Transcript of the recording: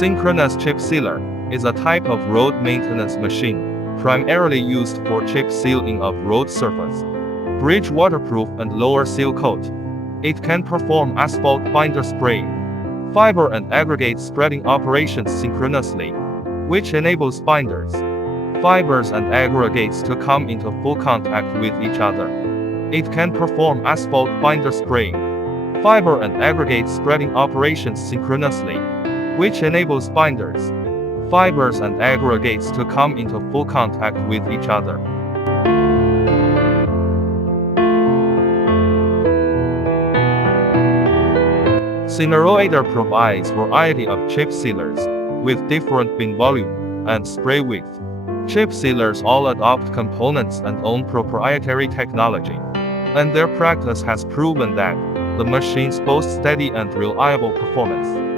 Synchronous chip sealer is a type of road maintenance machine, primarily used for chip sealing of road surface, bridge waterproof and lower seal coat. It can perform asphalt binder spraying, fiber and aggregate spreading operations synchronously, which enables binders, fibers and aggregates to come into full contact with each other. It can perform asphalt binder spraying, fiber and aggregate spreading operations synchronously, which enables binders, fibers and aggregates to come into full contact with each other. Synchronously provides variety of chip sealers, with different bin volume and spray width. Chip sealers all adopt components and own proprietary technology, and their practice has proven that the machines boast steady and reliable performance.